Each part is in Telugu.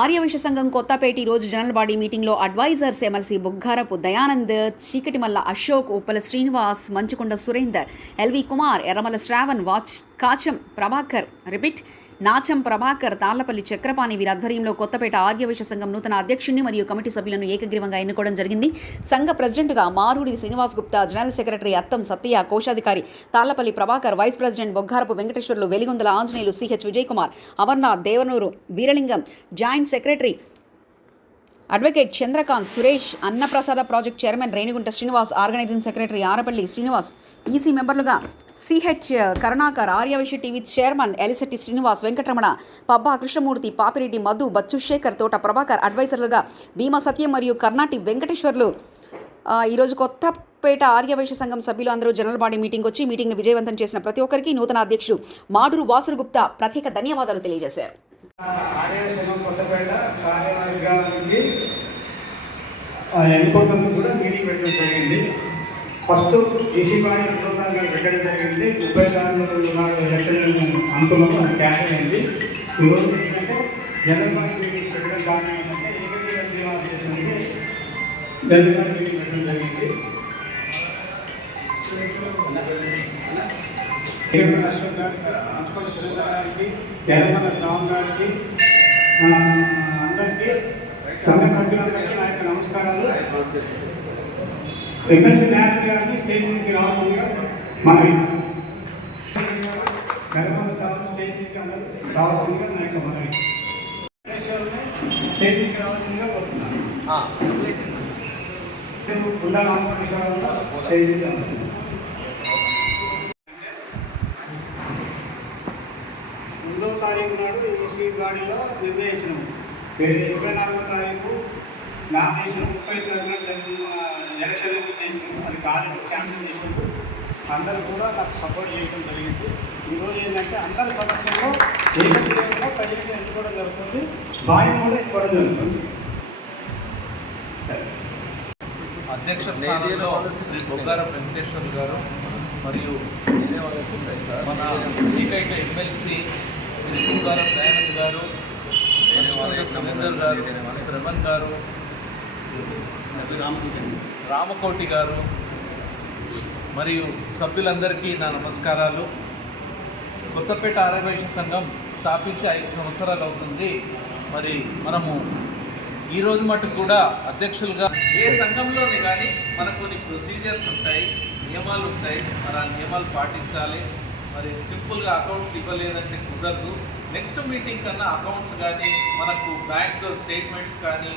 ఆర్యవైశ్య సంఘం కొత్తపేట రోజు జనరల్ బాడీ మీటింగ్లో అడ్వైజర్స్ ఎమ్మెల్సీ బుగ్గారపు దయానంద్, చీకటిమల్ల అశోక్, ఉప్పల శ్రీనివాస్, మంచుకొండ సురేందర్, ఎల్వి కుమార్, ఎర్రమల శ్రావణ్, కాచం ప్రభాకర్, నాచం ప్రభాకర్, తాళ్లపల్లి చక్రపాణి వీరి ఆధ్వర్యంలో కొత్తపేట ఆర్యవైశ్య సంఘం నూతన అధ్యక్షుడిని మరియు కమిటీ సభ్యులను ఏకగ్రీవంగా ఎన్నుకోవడం జరిగింది. సంఘ ప్రెసిడెంట్గా మారూడి శ్రీనివాస్ గుప్తా, జనరల్ సెక్రటరీ అత్తం సత్య, కోశాధికారి Tallapalli Prabhakar, vice president Boggarapu Venkateswarlu, Veligondala Anjaneyulu, CH Vijay Kumar, Amarnath, Devanuru Veeralingam, joint secretary advocate Chandrakanth, Suresh, Annaprasada project chairman Renigunta Srinivas, organizing secretary Arapalli Srinivas, EC మెంబర్లుగా CH Karunakar, Aryavysya TV chairman Elisetti Srinivas, Venkataramana, Pabba Krishnamurthy, Papireddy Madhu, Bachchu Sekhar, Thota Prabhakar, అడ్వైజర్లుగా భీమా సత్యం మరియు కర్ణాటి వెంకటేశ్వర్లు. ఈరోజు కొత్తపేట ఆర్యవైశ్య సంఘం సభ్యులు అందరూ జనరల్ బాడీ మీటింగ్ వచ్చి మీటింగ్ను విజయవంతం చేసిన ప్రతి ఒక్కరికి నూతన అధ్యక్షుడు మాడూరు వాసురు గుప్తా ప్రత్యేక ధన్యవాదాలు తెలియజేశారు. ఆర్యవైశ్య సంఘం కొత్తపేట కార్యవర్గాల నుండి ఎన్నుకోవడానికి కూడా మీటింగ్ పెట్టడం జరిగింది. ఫస్ట్ ఏసీ బాడీ 2 పెట్టడం జరిగింది. 34 ఎలక్షన్ అనుకున్నాము, అది క్యాన్సిల్ అయింది. ఈరోజు ఏంటంటే జనరల్ బాడీ మీటింగ్ పెట్టడం కారణం ఏంటంటే జనరల్ బాడీ మీటింగ్ పెట్టడం జరిగింది. అశోక్ గారు, మంచుకొండ సురేందర్ గారికి, ఎర్రమల శ్రావణ్ గారికి, అందరికీ సంఘ సభ్యులందరికీ నా యొక్క నమస్కారాలు. ఎమ్మెల్సీ దయానంద్ గారిని స్టేజ్ మీదకి రావాల్సిందిగా మనవి. ఎర్రమల శ్రావణ్ స్టేజ్ మీదకి అందరూ రావాల్సిందిగా నా యొక్క మనవి. స్టేజ్ మీదకి రావాల్సిందిగా కోరుతున్నాను. గుండా రామకోటేశ్వరరావు స్టేజ్ మీదకి రావాల్సింది. 2వ తారీఖు నాడు ఏసీ గాడిలో నిర్ణయించినాము. 24వ తారీఖు నామినేషన్, 30వ తారీఖు ఎలక్షన్ నిర్ణయించినాము. అది కాలేజ్ క్యాన్సిల్ చేసినప్పుడు అందరూ కూడా నాకు సపోర్ట్ చేయడం జరిగింది. ఈరోజు ఏంటంటే అందరి సమక్షంలో ఏకగ్రీవంగా ప్రజలకు ఎన్నుకోవడం జరుగుతుంది. బాడీ కూడా ఎన్నుకోవడం జరుగుతుంది. అధ్యక్ష స్థానంలో శ్రీ బొగ్గారపు వెంకటేశ్వర్లు గారు మరియు మన ఏకైక ఎమ్మెల్సీ శ్రీ బొగ్గారపు దయానంద్ గారు, సురేందర్ గారు, శ్రవణ్ గారు, రామకోటి గారు మరియు సభ్యులందరికీ నా నమస్కారాలు. కొత్తపేట ఆర్యవైశ్య సంఘం స్థాపించి 5 సంవత్సరాలు అవుతుంది. మరి మనము ఈరోజు మటుకు కూడా అధ్యక్షులుగా ఏ సంఘంలోనే కానీ మనకు కొన్ని ప్రొసీజర్స్ ఉంటాయి, నియమాలు ఉంటాయి. మరి ఆ నియమాలు పాటించాలి. మరి సింపుల్గా అకౌంట్స్ ఇవ్వలేదంటే కుదరదు. నెక్స్ట్ మీటింగ్ కన్నా అకౌంట్స్ కానీ, మనకు బ్యాంక్ స్టేట్మెంట్స్ కానీ,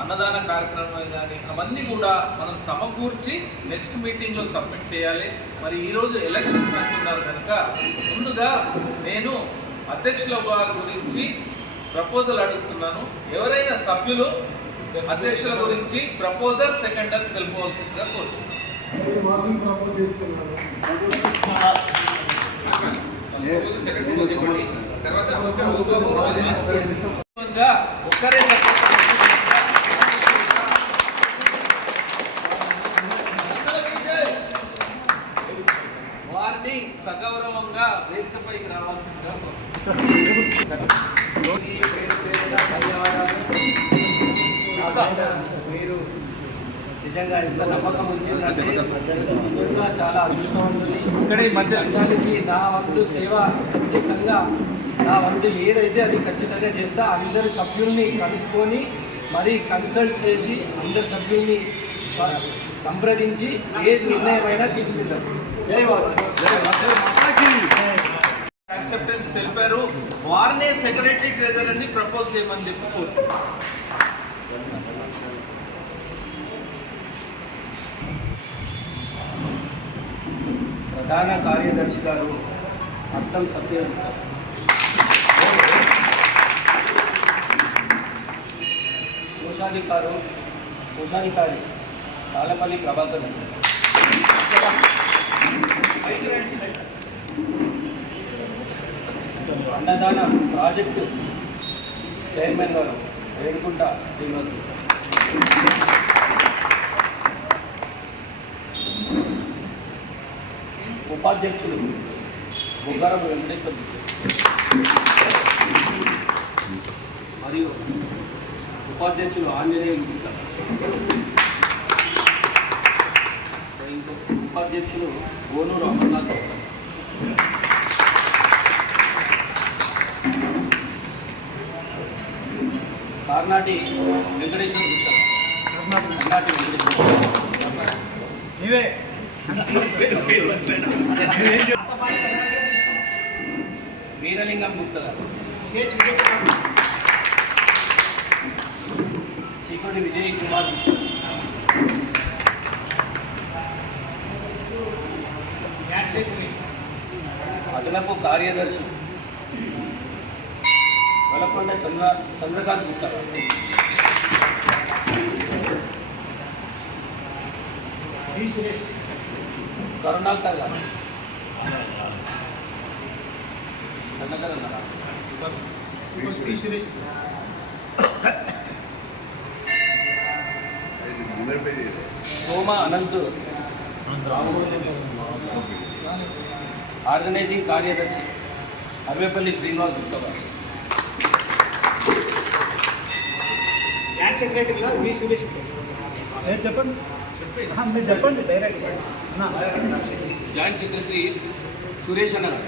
అన్నదాన కార్యక్రమాలు కానీ అవన్నీ కూడా మనం సమకూర్చి నెక్స్ట్ మీటింగ్లో సబ్మిట్ చేయాలి. మరి ఈరోజు ఎలక్షన్స్ అంటున్నారు కనుక ముందుగా నేను అధ్యక్షుల వారి గురించి ప్రపోజల్ అడుగుతున్నాను. ఎవరైనా సభ్యులు అధ్యక్షుల గురించి ప్రపోజల్ సెకండర్ తెలుపవలసిందిగా కోరుతున్నాను. ఒక్కరే వారిని సగౌరవంగా వేదికపైకి రావాల్సిందిగా మీరు నిజంగా ఇంత నమ్మకం ఉంచిందంటే నిజంగా చాలా అదృష్టవంతుని. సంఘానికి నా వంతు సేవ ఖచ్చితంగా, నా వంతు ఏదైతే అది ఖచ్చితంగా చేస్తా. అందరి సభ్యుల్ని కలుపుకొని మరీ కన్సల్ట్ చేసి అందరి సభ్యుల్ని సంప్రదించి ఏ నిర్ణయమైనా తీసుకుంటారు. జై వాసు. యాక్సెప్టెన్స్ తెలిపారు. వారినే సెక్రటరీ ట్రెజరర్ని ప్రపోజ్ చేయమని చెప్పి ప్రధాన కార్యదర్శి గారు అత్తం సత్యం, కోశాధికారి తాళ్లపల్లి ప్రభాకర్, అన్నదాన ప్రాజెక్టు చైర్మన్ గారు రేణిగుంట శ్రీనివాస్, ఉపాధ్యక్షులు బొగ్గారపు వెంకటేశ్వర్లు, మరియు ఉపాధ్యక్షులు ఆంజనేయులు గుప్తా, ఇంకో ఉపాధ్యక్షులు గోనూరు అమర్నాథ్ గుప్తా, కార్నాటి వెంకటేశ్వర గుప్తా, కర్ణాటి వెంకటేశ్వర వీరలింగం గుప్తా గారు, చీకోటి విజయ్ కుమార్ గుప్తా, అదనపు కార్యదర్శి వలకొండ చంద్రకాంత్ గుప్తా, కరుణాకర్ గారు, కరుణాకర్ అన్నారా, సోమ అనంత్, ఆర్గనైజింగ్ కార్యదర్శి అర్వేపల్లి శ్రీనివాస్ గుప్తా గారు, జాయింట్ సెక్రటరీగా వి సురేష్ చెప్పండి చెప్పండి డైరెక్ట్ జాయింట్ సెక్రటరీ సురేష్ అన్న గారు,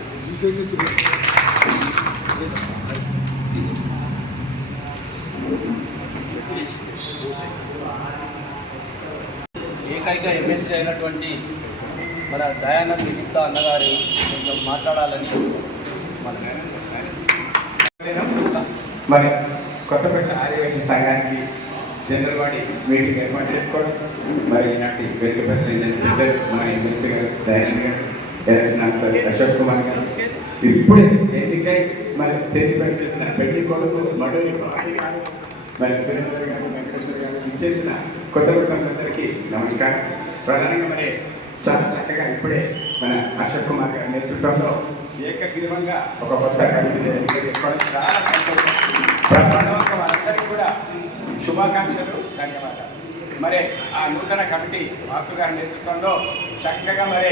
ఏకైక ఎమ్మెల్సీ అయినటువంటి మన దయానంద్ గుప్తా అన్నగారి కొంచెం మాట్లాడాలని మరి కొత్తపేట ఆదివాసీ సంఘానికి జనరల్ బాడీ మీటింగ్ ఏర్పాటు చేసుకోవడం, మరి ఈనాటి వేదిక ఇద్దరు మన ఎమ్మెల్సీ గారు దయానంద్ గారు, ఎలక్షన్ ఆఫీసర్ అశోక్ కుమార్ గారు, ఇప్పుడే ఎన్నికై మరి తెలియపడి చేసిన పెళ్లి కొడుకు మడూరి రాశి గారు, మరి సురేందర్ గారు, వెంకటేశ్వర గారు ఇచ్చేసిన కొత్తపేట సంఘాలందరికీ నమస్కారం. ప్రధానంగా మరి చాలా చక్కగా ఇప్పుడే మన అశోక్ కుమార్ గారి నేతృత్వంలో ఏకగ్రీవంగా ఒక కొత్త కమిటీ చేసుకోవడం చాలా సంతోషం. ప్రధానంగా వాళ్ళందరికీ కూడా శుభాకాంక్షలు, ధన్యవాదాలు. మరి ఆ నూతన కమిటీ వాసు గారి నేతృత్వంలో చక్కగా మరి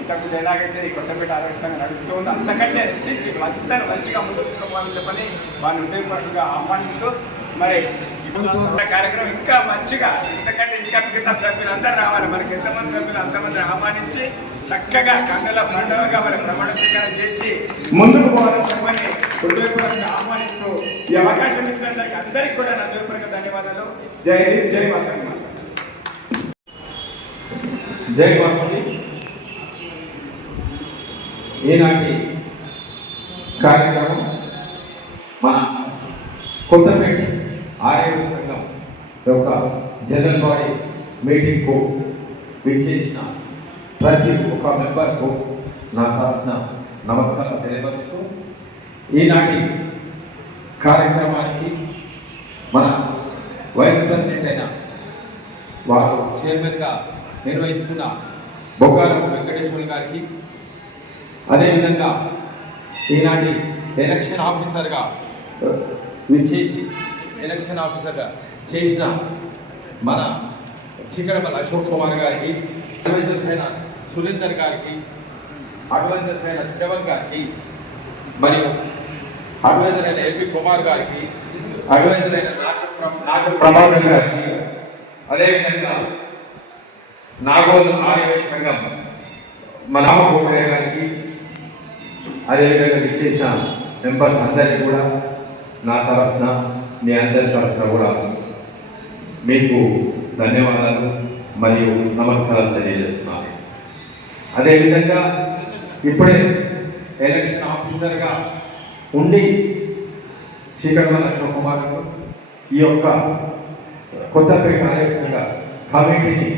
ఇంతకుముందు ఎలాగైతే ఈ కొత్తపేట ఆరోగ్య సంఘం నడుస్తూ ఉందో అంతకంటే రెట్టించి అందరూ మంచిగా ముందుకు తీసుకోవాలని చెప్పని వారిని ఉదయపరుషుగా ఆహ్వానిస్తూ మరి కార్యక్రమం ఇంకా మంచిగా ఇంతకంటే ఇంకా మిగతా సభ్యులు అందరూ రావాలి. మనకి ఎంతమంది సభ్యులు అంతమంది ఆహ్వానించి చక్కగా కందుల పండుగగా మన ప్రమాణ స్వీకారం చేసి ముందుకు పోవాలని చెప్పని హృదయపూర్వకంగా ఆహ్వానిస్తూ ఈ అవకాశం ఇచ్చినందరికీ అందరికీ కూడా నా హృదయపూర్వక ధన్యవాదాలు. జై హింద్, జై వాసవి మాత. జై వాసవి. ఈనాటి కార్యక్రమం మన కొత్తపేట ఆర్యవ సంఘం యొక్క జనరల్ బాడీ మీటింగ్కు విచ్చేసిన ప్రతి ఒక్క మెంబర్కు నా తరఫున నమస్కారం తెలియపరుస్తూ ఈనాటి కార్యక్రమానికి మన వైస్ ప్రెసిడెంట్ అయిన వారు చైర్మన్గా నిర్వహిస్తున్న బొగ్గారం వెంకటేశ్వర గారికి, అదేవిధంగా ఈనాటి ఎలక్షన్ ఆఫీసర్గా విచ్చేసి ఎలక్షన్ ఆఫీసర్గా చేసిన మన చికడమల అశోక్ కుమార్ గారికి, అడ్వైజర్స్ అయిన సురేందర్ గారికి, అడ్వైజర్స్ అయిన శ్రవణ్ గారికి, మరియు అడ్వైజర్ అయిన ఎల్పి కుమార్ గారికి, అడ్వైజర్ అయిన నాచ ప్రభాకర్ గారికి, అదేవిధంగా నాగోల్ ఆర్యవైశ్య సంఘం మన రామగోపాల్ గారికి, అదేవిధంగా విచ్చేసిన మెంబర్స్ అందరికీ కూడా నా తరఫున, మీ అందరి తరఫున కూడా మీకు ధన్యవాదాలు మరియు నమస్కారాలు తెలియజేస్తున్నాను. అదేవిధంగా ఇప్పుడే ఎలక్షన్ ఆఫీసర్గా ఉండి చీకటిమల్ల అశోక్ కుమార్ ఈ యొక్క కొత్తపేట ఆర్యవైశ్య కమిటీని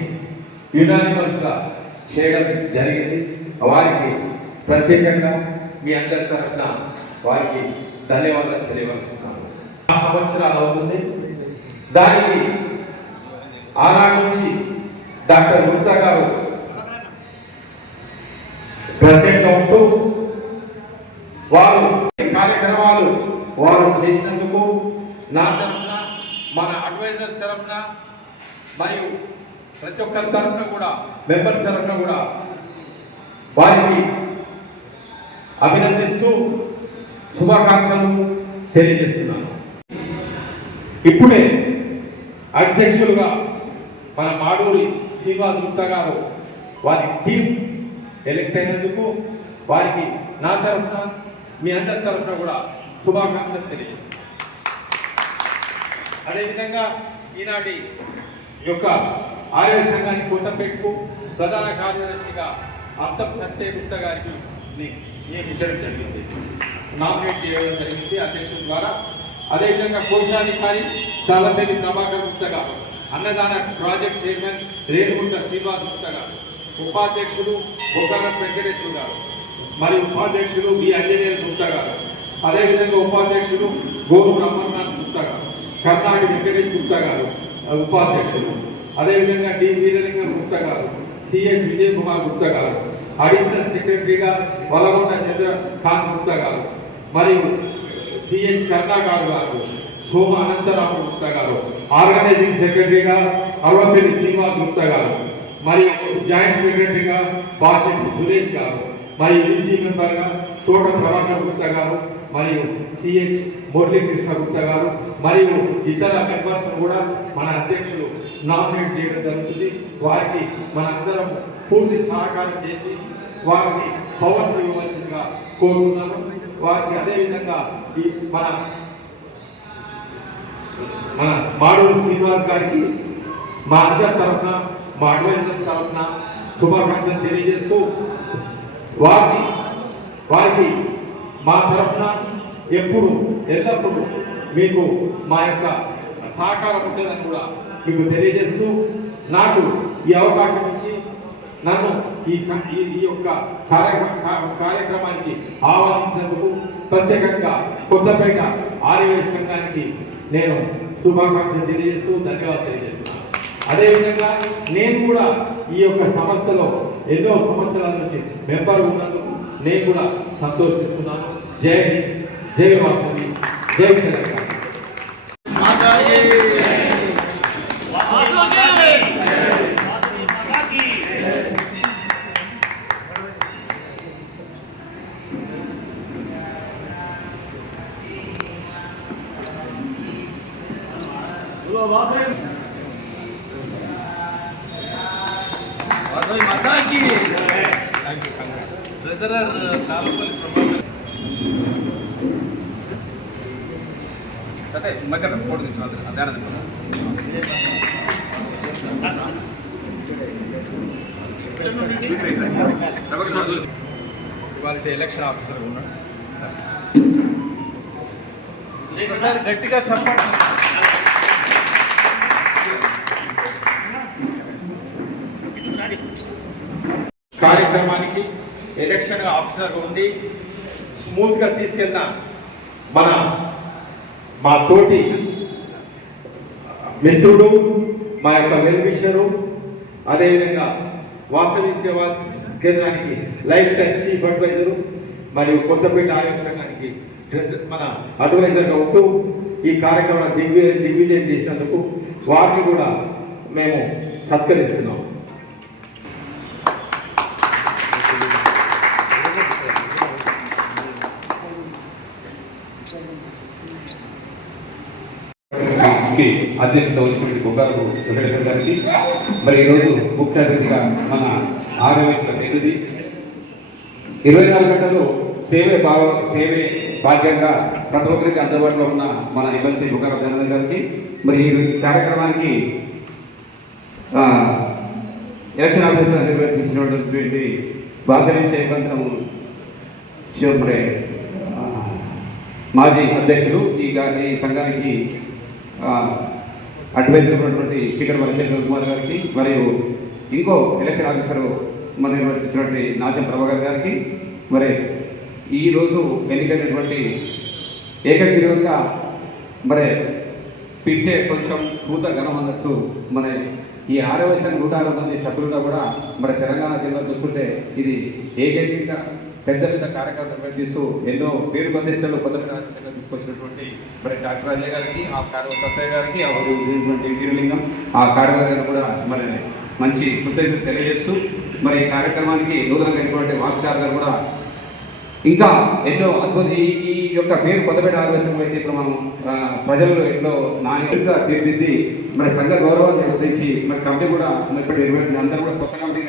యునానిమస్గా చేయడం జరిగింది. వారికి ప్రత్యేకంగా మీ అందరి తరఫున వారికి ధన్యవాదాలు తెలియవలస్తున్నాను. 5 సంవత్సరాలు అవుతుంది. దానికి ఆనాటి నుంచి డాక్టర్ గుప్తా గారు ప్రెసిడెంట్గా ఉంటూ వారు కార్యక్రమాలు వారు చేసినందుకు నా తరఫున, మన అడ్వైజర్ తరఫున మరియు ప్రతి ఒక్కరి తరఫున కూడా, మెంబర్స్ తరఫున కూడా వారికి అభినందిస్తూ శుభాకాంక్షలు తెలియజేస్తున్నాను. ఇప్పుడే అధ్యక్షులుగా మన మాడూరి శ్రీనివాస్ గుప్తా గారు వారి టీం ఎలక్ట్ అయినందుకు వారికి నా తరఫున మీ అందరి తరఫున కూడా శుభాకాంక్షలు తెలియజేస్తాను. అదేవిధంగా ఈనాటి యొక్క ఆర్య సంఘానికి కొత్తపేటకు ప్రధాన కార్యదర్శిగా అప్తం సత్య గుప్తా గారికి నియమించడం జరిగింది, నామినేట్ చేయడం జరిగింది అధ్యక్షుల ద్వారా. అదేవిధంగా కోశాధికారి చాలపల్లి ప్రభాకర్ గుప్తా గారు, అన్నదాన ప్రాజెక్ట్ చైర్మన్ రేణుగుంట శ్రీనివాస్ గుప్తా గారు, ఉపాధ్యక్షులు బొగ్గారం వెంకటేశ్వర గారు మరియు ఉపాధ్యక్షులు వి అంజనేయ గుప్తా గారు, అదేవిధంగా ఉపాధ్యక్షులు గోరు అమర్నాథ్ గుప్తా గారు, కర్ణాటి వెంకటేష్ గుప్తా గారు ఉపాధ్యక్షులు, అదేవిధంగా డి వీరలింగం గుప్తా గారు, సిహెచ్ విజయ్ కుమార్ గుప్తా గారు, అడిషనల్ సెక్రటరీగా వలగొండ చంద్రకాంత్ గుప్తా గారు మరియు సిహెచ్ కర్ణాకారు గారు, సోమ అనంతరావు గుప్తా గారు, ఆర్గనైజింగ్ సెక్రటరీగా అరవపల్లి శ్రీనివాస్ గుప్తా గారు మరియు జాయింట్ సెక్రటరీగా బాషెట్టి సురేష్ గారు మరియు ఈసీ మెంబర్గా తోట ప్రభాకర్ గుప్తా గారు మరియు సిహెచ్ మురళీకృష్ణ గుప్తా గారు మరియు ఇతర మెంబర్స్ కూడా మన అధ్యక్షులు నామినేట్ చేయడం జరుగుతుంది. వారికి మనందరం పూర్తి సహకారం చేసి వారికి పవర్స్ ఇవ్వవలసిందిగా కోరుతున్నాను. వారికి అదేవిధంగా ఈ మన మాడూరి శ్రీనివాస్ గారికి మా అందరి తరఫున మా అడ్వైజర్స్ తరఫున శుభాకాంక్షలు తెలియజేస్తూ వారికి మా తరఫున ఎప్పుడు ఎల్లప్పుడూ మీకు మా యొక్క సహకారం ఉంటుందని కూడా మీకు తెలియజేస్తూ నాకు ఈ అవకాశం ఇచ్చి నన్ను ఈ యొక్క కార్యక్రమానికి ఆహ్వానించినందుకు ప్రత్యేకంగా కొత్తపేట ఆర్యవైశ్య సంఘానికి నేను శుభాకాంక్షలు తెలియజేస్తూ ధన్యవాదాలు తెలియజేస్తున్నాను. అదేవిధంగా నేను కూడా ఈ యొక్క సంస్థలో ఎన్నో సంవత్సరాల నుంచి మెంబర్ ఉన్నందుకు నేను కూడా సంతోషిస్తున్నాను. జై హింద్, జై వాసవి, జై తెలంగాణ. ట్రెజరర్ తాలూపల్లి ప్రభాకర్ సరే మధ్యలో ఫోటో తీసుకున్నాను అధ్యయనం ఇవాళ ఎలక్షన్ ఆఫీసర్ ఉన్నాడు సార్ గట్టిగా చెప్పండి. కార్యక్రమానికి ఎలక్షన్ ఆఫీసర్గా ఉండి స్మూత్గా తీసుకెళ్ళిన మా తోటి మిత్రుడు, మా యొక్క వెల్విషరు, అదేవిధంగా వాసవి సేవా కేంద్రానికి లైఫ్ టైం చీఫ్ అడ్వైజరు మరియు కొత్తపేట ఆర్య సంఘానికి మన అడ్వైజర్గా ఉంటూ ఈ కార్యక్రమాన్ని దిగ్విజయం చేసినందుకు వారిని కూడా మేము సత్కరిస్తున్నాం. అధ్యక్షత వచ్చినటువంటి బొగ్గారు వెంకటేశ్వర గారికి మరి ఈరోజు ముఖ్య అతిథిగా మన ఆర్యవైశ్యుల ప్రతినిధి 24 గంటలు సేవే భాగ్యంగా ప్రతి ఒక్కరికి అందుబాటులో ఉన్న మన ఎమ్మెల్సీ బొగ్గారు జనార్దన్ గారికి మరి ఈ కార్యక్రమానికి ఎలక్షన్ ఆఫీసర్ నిర్వహించినటువంటి వాసవి సేవంతం శివపురే మాజీ అధ్యక్షులు ఈ సంఘానికి అడ్వైజర్ ఉన్నటువంటి స్పీకర్ వరశేఖర్ కుమార్ గారికి మరియు ఇంకో ఎలక్షన్ ఆఫీసరు మన నిర్వహించినటువంటి నాచం ప్రభాకర్ గారికి మరి ఈరోజు ఎన్నికైనటువంటి ఏకగ్రీవంగా మరి పిట్టే కొంచెం పూత ఘనం అన్నట్టు మన ఈ ఆర్యవైశ్య 160 మంది సభ్యులుగా కూడా మరి తెలంగాణ జిల్లా చూస్తుంటే ఇది ఏకైకంగా పెద్ద కార్యక్రమం నిర్వహిస్తూ ఎన్నో పేరు ప్రతిష్టలు కొత్తగా తీసుకొచ్చినటువంటి మరి డాక్టర్ అజయ్ గారికి ఆ సత్య గారికి వీరలింగం ఆ కార్యవర్గాన్ని కూడా మరి మంచి కృతజ్ఞతలు తెలియజేస్తూ మరి ఈ కార్యక్రమానికి నూతనంగా వాసుగారు గారు కూడా ఇంకా ఎన్నో అద్భుత ఈ యొక్క పేరు కొత్తపేట ఆదివాసం అయితే ఇప్పుడు మనం ప్రజల్లో ఎన్నో నాణ్యంగా తీర్చిదిద్ది మరి సంఘ గౌరవాన్ని గుర్తించి మరి కమిటీ కూడా ఇప్పుడు నిర్వహించింది. అందరూ కూడా కొత్త కమిటీ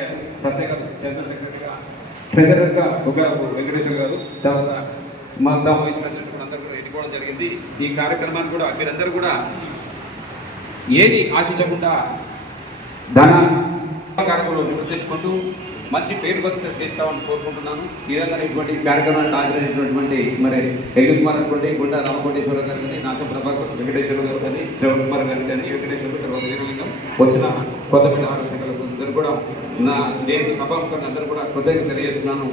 సత్య గారు జనరల్ సెక్రటరీగా ట్రెజరర్గా ఉగారు వెంకటేశ్వర గారు, తర్వాత మా వైస్ ప్రెసిడెంట్ కూడా అందరూ కూడా ఎన్నుకోవడం జరిగింది. ఈ కార్యక్రమాన్ని కూడా మీరందరూ కూడా ఏది ఆశించకుండా ధన కార్యక్రమంలో గుర్తించుకుంటూ మంచి పేరు ప్రతిష్టలు తీసుకురావాలని కోరుకుంటున్నాను. ఈ విధంగా ఇటువంటి కార్యక్రమాన్ని హాజరైనటువంటి మరి ఎల్వి కుమార్ అనుకోండి, గుండా రామకోటేశ్వర గారు కానీ, నాచం ప్రభాకర్ వెంకటేశ్వర గారు కానీ, శ్రవణ్ కుమార్ గారు కానీ, వెంకటేశ్వర తర్వాత వీరలింగం వచ్చిన కొత్తపేట ఆలోచనలకు అందరూ కూడా నేను సభాముఖంగా అందరూ కూడా కృతజ్ఞత తెలియజేస్తున్నాను.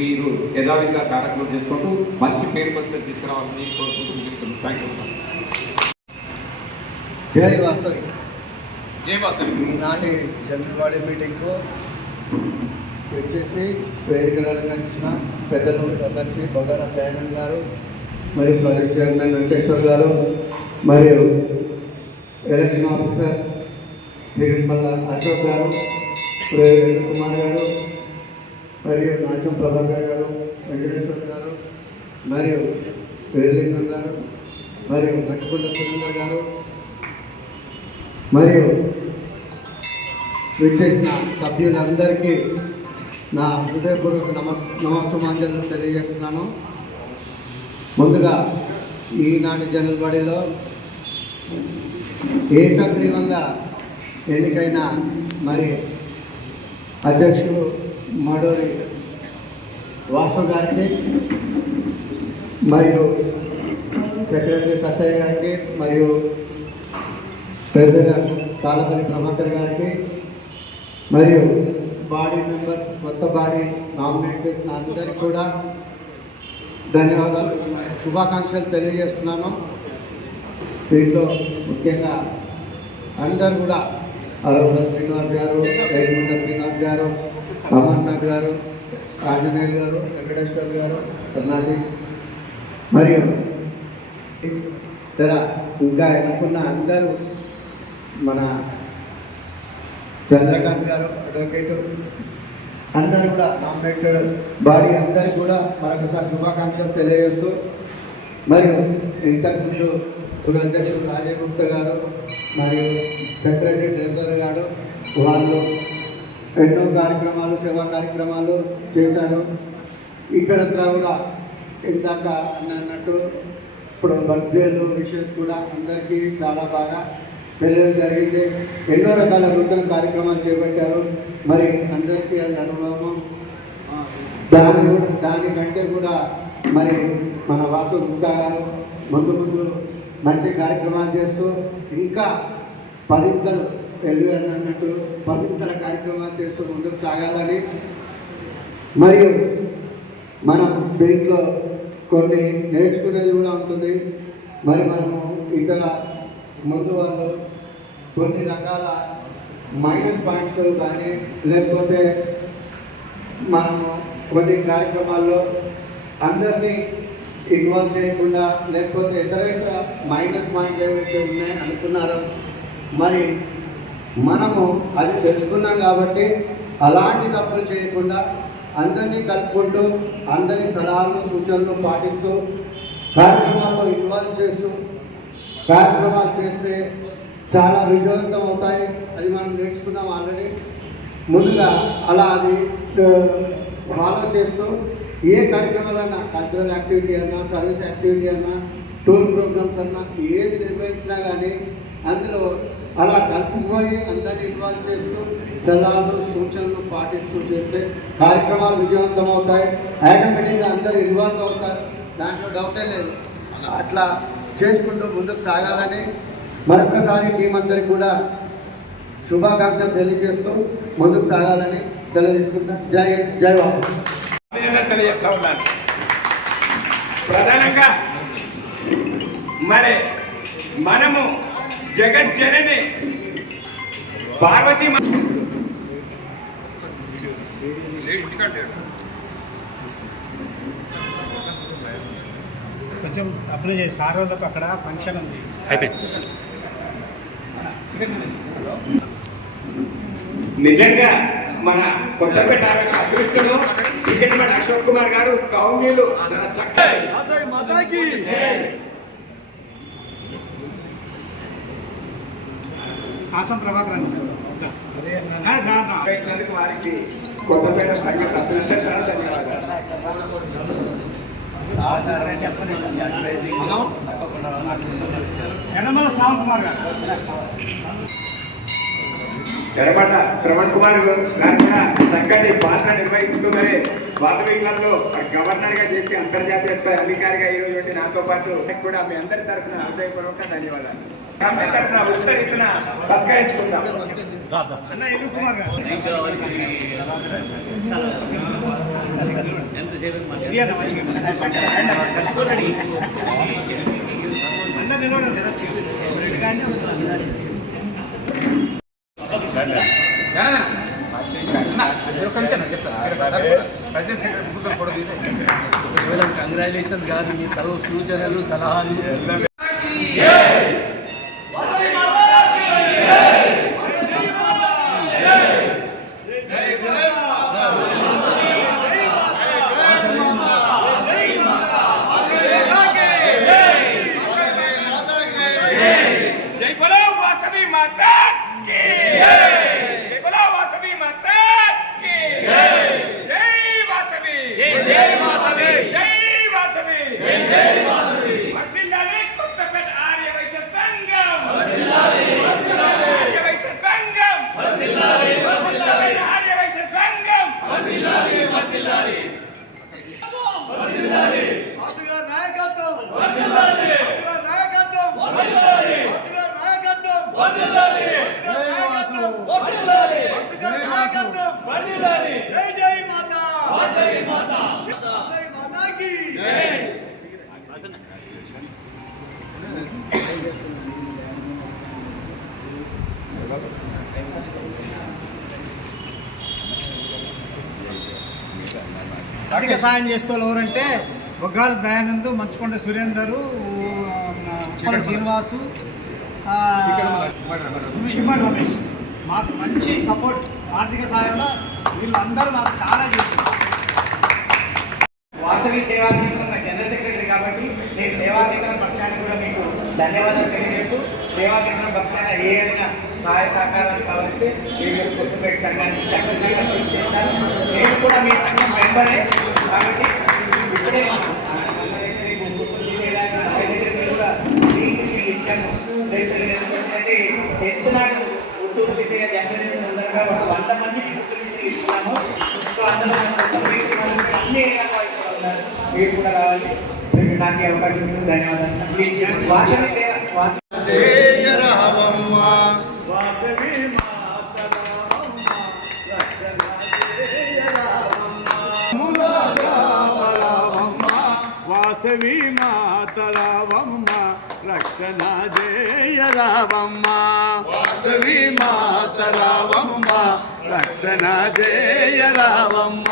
మీరు యథావిధిగా కార్యక్రమం చేసుకుంటూ మంచి పేరు ప్రతిష్టలు తీసుకురావాలని కోరుకుంటూ థ్యాంక్స్. జై వాసవి. జై వాసవి. ఈనాటి జనరల్ బాడీ మీటింగ్కు వచ్చేసి వేదికలు అలంకరించిన పెద్దలు ఎమ్మెల్సీ బొగ్గార దయానంద్ గారు, మరియు ప్రాజెక్ట్ చైర్మన్ వెంకటేశ్వర్ గారు, మరియు election officer శ్రీమల్ల Ashok garu, LV Kumar గారు, మరియు నాచం ప్రభాకర్ గారు, వెంకటేశ్వర్ గారు, మరియు వీరలింగం గారు, మరియు గచ్చికొండ సురేందర్ గారు, మరియు విచ్చేసిన సభ్యులందరికీ నా హృదయపూర్వక నమస్కారాలు తెలియజేస్తున్నాను. ముందుగా ఈనాటి జనరల్ బాడీలో ఏకగ్రీవంగా ఎన్నికైన మరి అధ్యక్షుడు మడూరి వాసు గారికి, మరియు సెక్రటరీ సత్తయ్య గారికి, మరియు ప్రెసిడెంట్ తాళపల్లి ప్రభాకర్ గారికి, మరియు బాడీ మెంబర్స్ కొత్త బాడీ నామినేట్ చేసిన అందరికీ కూడా ధన్యవాదాలు మరియు శుభాకాంక్షలు తెలియజేస్తున్నాను. దీంట్లో ముఖ్యంగా అందరు కూడా అరవల శ్రీనివాస్ గారు, ఏడుగుంట శ్రీనివాస్ గారు, అమర్నాథ్ గారు, ఆంజనేయులు గారు, వెంకటేశ్వర్ గారు, కర్ణాటక, మరియు ఇతర ఇంకా ఎన్నుకున్న అందరూ మన చంద్రకాంత్ గారు అడ్వకేటు అందరూ కూడా నామినేటెడ్ బాడీ అందరికీ కూడా మరొకసారి శుభాకాంక్షలు తెలియజేస్తూ, మరియు ఇంతకుముందు అధ్యక్షుడు రాజీవ్ గుప్తా గారు మరియు సెక్రటరీ ట్రెజరర్ గారు వాళ్ళు ఎన్నో కార్యక్రమాలు సేవా కార్యక్రమాలు చేశారు. ఇతరత్ర కూడా ఇందాక అన్నట్టు ఇప్పుడు బర్త్డేలు విషెస్ కూడా అందరికీ చాలా బాగా తెలియడం జరిగింది. ఎన్నో రకాల నూతన కార్యక్రమాలు చేపట్టారు. మరి అందరికీ అది అనుభవం. దానికంటే కూడా మరి మన వాసు గుప్తా గారు ముందు ముందు మంచి కార్యక్రమాలు చేస్తూ ఇంకా పదింతలు ఎల్వి అన్నట్టు పదింతల కార్యక్రమాలు చేస్తూ ముందుకు సాగాలని, మరియు మనం దీంట్లో కొన్ని నేర్చుకునేది కూడా ఉంటుంది. మరి మనము ఇతర ముందు వాళ్ళు కొన్ని రకాల మైనస్ పాయింట్స్ కానీ లేకపోతే మనము కొన్ని కార్యక్రమాల్లో అందరినీ ఇన్వాల్వ్ చేయకుండా లేకపోతే ఎదురైన మైనస్ పాయింట్స్ ఏవైతే ఉన్నాయో అనుకున్నారో మరి మనము అది తెలుసుకున్నాం కాబట్టి అలాంటి తప్పులు చేయకుండా అందరినీ కలుపుకుంటూ అందరి సలహాలు సూచనలు పాటిస్తూ కార్యక్రమాల్లో ఇన్వాల్వ్ చేస్తూ కార్యక్రమాలు చేస్తే చాలా విజయవంతం అవుతాయి. అది మనం నేర్చుకున్నాం ఆల్రెడీ. ముందుగా అలా అది ఫాలో చేస్తూ ఏ కార్యక్రమాలన్నా కల్చరల్ యాక్టివిటీ అన్నా సర్వీస్ యాక్టివిటీ అన్నా టూర్ ప్రోగ్రామ్స్ అన్నా ఏది నిర్వహించినా కానీ అందులో అలా కలుపుకుపోయి అందరినీ ఇన్వాల్వ్ చేస్తూ సలహాలు సూచనలు పాటిస్తూ చేస్తే కార్యక్రమాలు విజయవంతం అవుతాయి. ఆటోమేటిక్గా అందరూ ఇన్వాల్వ్ అవుతారు, దాంట్లో డౌటే లేదు. అట్లా చేసుకుంటూ ముందుకు సాగాలని మరొకసారి టీం అందరికి కూడా శుభాకాంక్షలు తెలియజేస్తూ ముందుకు సాగాలని తెలియజేసుకుంటా. జై వాసు. తెలియజేస్తా ఉన్నాను. ప్రధానంగా మరి మనము జగజ్జనని పార్వతీ కొంచెం అప్లై చేసి సార్ వాళ్ళకు అక్కడ ఫంక్షన్ ఉంది. నిజంగా మన కొత్తపేట అదృష్టుడు చికెట్మల అశోక్ కుమార్ గారు సౌమ్యులు చాలా చక్కగా ఆసం ప్రభాకర్ వారికి కొత్తపేట సంఘ సభ్యులందరి తరఫున ధన్యవాదాలు. యనమల శ్రావణ్ కుమార్ గారు, ఎర్రపడ్డ శ్రవణ్ కుమార్ గారు కూడా చక్కటి పాత్ర నిర్వహిస్తూ మరి వాసవి క్లబ్లో గవర్నర్గా చేసి అంతర్జాతీయ స్థాయి అధికారిగా ఈరోజు ఉండి నాతో పాటు కూడా మీ అందరి తరఫున హృదయపూర్వక ధన్యవాదాలు. ఉత్సరిస్తున్న సత్కరించుకుందాం. అన్న ఇల్లు కుమార్ గారు, అందరు నిలబడండి. కంగ్రాచులేషన్స్ కాదు, మీ సూచనలు సలహాలు జై బోలో వాసవి మాతా కీ జై బోలో వాసవి మాతా కీ జై వాసవి జై వాసవి జై వాసవి జై వాసవి వర్ధిల్లాలి కొత్తపేట ఆర్య వైశ్య సంఘం వర్ధిల్లాలి ఆర్య వైశ్య సంఘం వర్ధిల్లాలి ఆర్య వైశ్య సంఘం వర్ధిల్లాలి వాసుగారి నాయకత్వం వర్ధిల్లాలి వాసుగారి నాయకత్వం వర్ధిల్లాలి వాసుగారి నాయకత్వం వర్ధిల్లాలి వర్ధిల్లాలి వాసుగారి నాయకత్వం వర్ధిల్లాలి జై జై మాతా వాసవి మాతా వాసవి మాతా కీ జై. ఆర్థిక సాయం చేస్తూ ఎవరంటే బొగ్గాల దయానంద్, మంచుకొండ సురేందరు, ఉప్పల శ్రీనివాసు, ఇమ్మడి రమేష్ మాకు మంచి సపోర్ట్ ఆర్థిక సాయంలో వీళ్ళందరూ మాకు చాలా చేశారు. వాసవి సేవా కేంద్రం నా జనరల్ సెక్రటరీ కాబట్టి నేను సేవా కేంద్రం పక్షానికి కూడా మీకు ధన్యవాదాలు తెలియజేస్తూ, సేవా కేంద్రం పక్షాన ఏ విధంగా సహాయ సహకారాలు కావలిస్తే ఏవిఎస్ కొత్తపేట సంఘానికి ఖచ్చితంగా చేస్తాను. నేను కూడా మీ సంఘం మెంబరే కాబట్టి ఇప్పుడే ఇచ్చాము. అయితే ఎత్తునాడు ఉత్తూరు సిద్ధిగా జన్మదిన సందర్భంగా 100 మందికి గుర్తులు ఇస్తున్నాము. సో అందులో అన్ని ఉన్నారు, మీరు కూడా రావాలి. మీకు నాకు అవకాశం ఇచ్చిన ధన్యవాదాలు. వాసవి సేవ వాసవి వాసవి మాతరావమ్మ రక్షణ జయ రావమ్మ వాసవి మాతరావమ్మ రక్షణ జయ రావమ్మ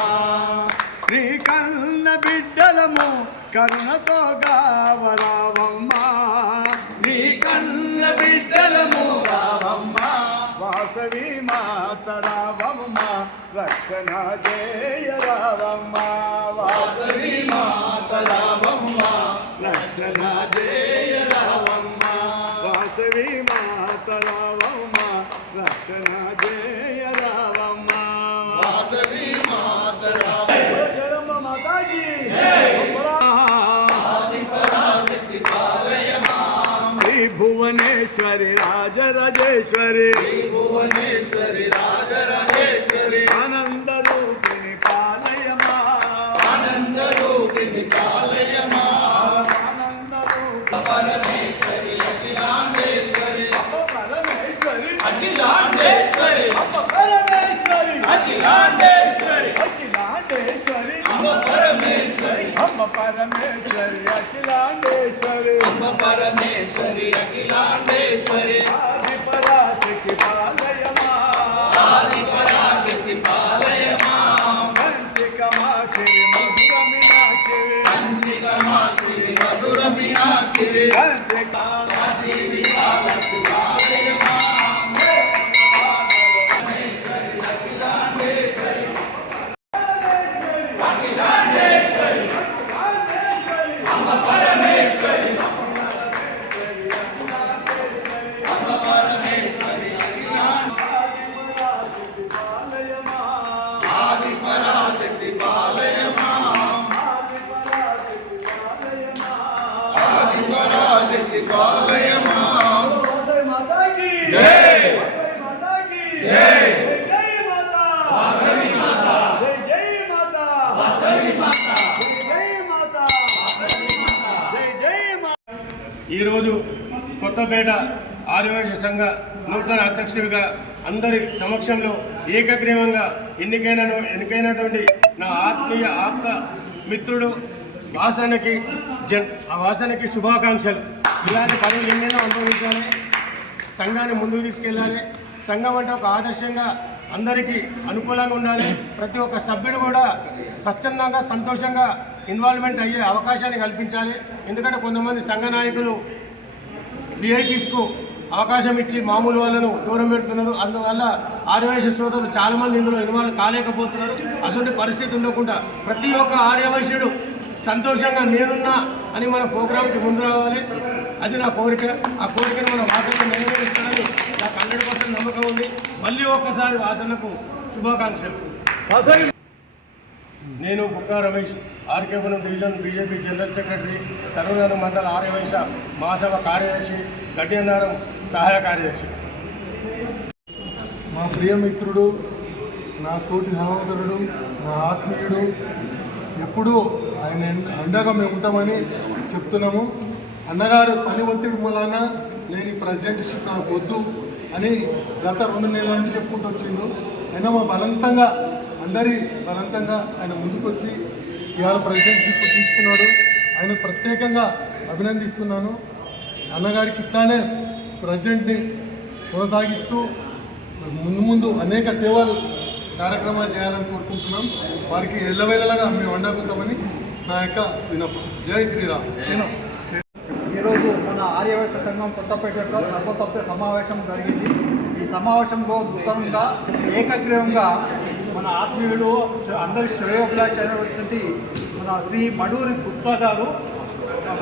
నీ కన్న బిడ్డలము కరుణతో గావరావమ్మ నీ కన్న బిడ్డలము రావమ్మ వాసవి మాతరావమ్మ రక్షణ జయ రావమ్మ వాసవి మాతరావమ్మ రక్షణ జయ రావమ్మ వాసవి మాతరావమ్మ రక్షణ జయ రావమ్మ వాసవి మాతరావమ్మ మాతాజీ భువనేశ్వరి రాజరాజేశ్వరి భువనేశ్వరి రాజరాజేశ్వరి ఆనంద రూపిణి పాలయమా ఆనంద రూపిణి పాలయమా ఆనంద రూపిణి పరమేశ్వరి అఖిలాండేశ్వరి పరమేశ్వరి అఖిలాండేశ్వరి పరమేశ్వరి అఖిలాండేశ్వరి అఖిలాండేశ్వరి పరమేశ్వరి అమ్మ పరమేశ్వరి అఖిలాండేశ్వరి అమ్మ పరమేశ్వరి అఖిలాండేశ్వరి ఆది పరాశక్తి పాలయమా ఆది పరాశక్తి పాలయమా కంచి కామాక్షి మధుర మీనాక్షి కంచి కామాక్షి మధుర మీనాక్షి కంచి కామాక్షి విశాలాక్షి పాలయమా అఖిలాండేశ్వరి ఈరోజు కొత్తపేట ఆర్యవైశ్య సంఘ నూతన అధ్యక్షుడిగా అందరి సమక్షంలో ఏకగ్రీవంగా ఎన్నికైనటువంటి నా ఆత్మీయ ఆప్త మిత్రుడు వాసనకి శుభాకాంక్షలు. ఇలాంటి పనులు ఎన్నైనా అనుభవించాలి, సంఘాన్ని ముందుకు తీసుకెళ్ళాలి. సంఘం అంటే ఒక ఆదర్శంగా అందరికీ అనుకూలంగా ఉండాలి. ప్రతి ఒక్క సభ్యుడు కూడా స్వచ్ఛందంగా సంతోషంగా ఇన్వాల్వ్మెంట్ అయ్యే అవకాశాన్ని కల్పించాలి. ఎందుకంటే కొంతమంది సంఘ నాయకులు విఐపీస్కు అవకాశం ఇచ్చి మామూలు వాళ్ళను దూరం పెడుతున్నారు. అందువల్ల ఆర్యవైశ్య సోదరులు చాలామంది ఇందులో ఇన్వాల్వ్ కాలేకపోతున్నారు. అటువంటి పరిస్థితి ఉండకుండా ప్రతి ఒక్క ఆర్యవైశ్యుడు సంతోషంగా నేనున్నా అని మన ప్రోగ్రాంకి ముందు రావాలి. అది నా కోరిక. ఆ కోరికను మన వాసనకు నెరవేరుస్తానని నాకు 100% నమ్మకం ఉంది. మళ్ళీ ఒక్కసారి వాసనకు శుభాకాంక్షలు. నేను Bukka Ramesh, RK Puram division BJP general secretary, సర్వజన మండల ఆర్యవైశ్య మహాసభ కార్యదర్శి, గడ్డియన్నారం సహాయ కార్యదర్శి. మా ప్రియమిత్రుడు, నా తోటి సహోదరుడు, నా ఆత్మీయుడు, ఎప్పుడూ ఆయన అండగా మేము ఉంటామని చెప్తున్నాము. అన్నగారు పని ఒత్తిడి మూలాన నేను ప్రెసిడెంట్షిప్ నాకు వద్దు అని గత 2 నెలల నుండి చెప్పుకుంటూ వచ్చిండు. అయినా మా బలవంతంగా ఆయన ముందుకొచ్చి ఇవాళ ప్రెసిడెంట్షిప్ తీసుకున్నాడు. ఆయన ప్రత్యేకంగా అభినందిస్తున్నాను. అన్నగారికి ఇట్లానే ప్రెసిడెంట్ని కొనసాగిస్తూ ముందు అనేక సేవలు కార్యక్రమాలు చేయాలని కోరుకుంటున్నాం. వారికి ఎల్లవేళలాగా మేము అండకుంటామని నా యొక్క విన్నపం. జై శ్రీరామ్. ఈరోజు మన ఆర్యవైశ్య సంఘం కొత్తపేట యొక్క సర్వసభ్య సమావేశం జరిగింది. ఈ సమావేశంలో నూతనంగా ఏకగ్రీవంగా మన ఆత్మీయుడు అందరి శ్రేయోభిలాష అయినటువంటి మన శ్రీ మడూరి గుప్తా గారు,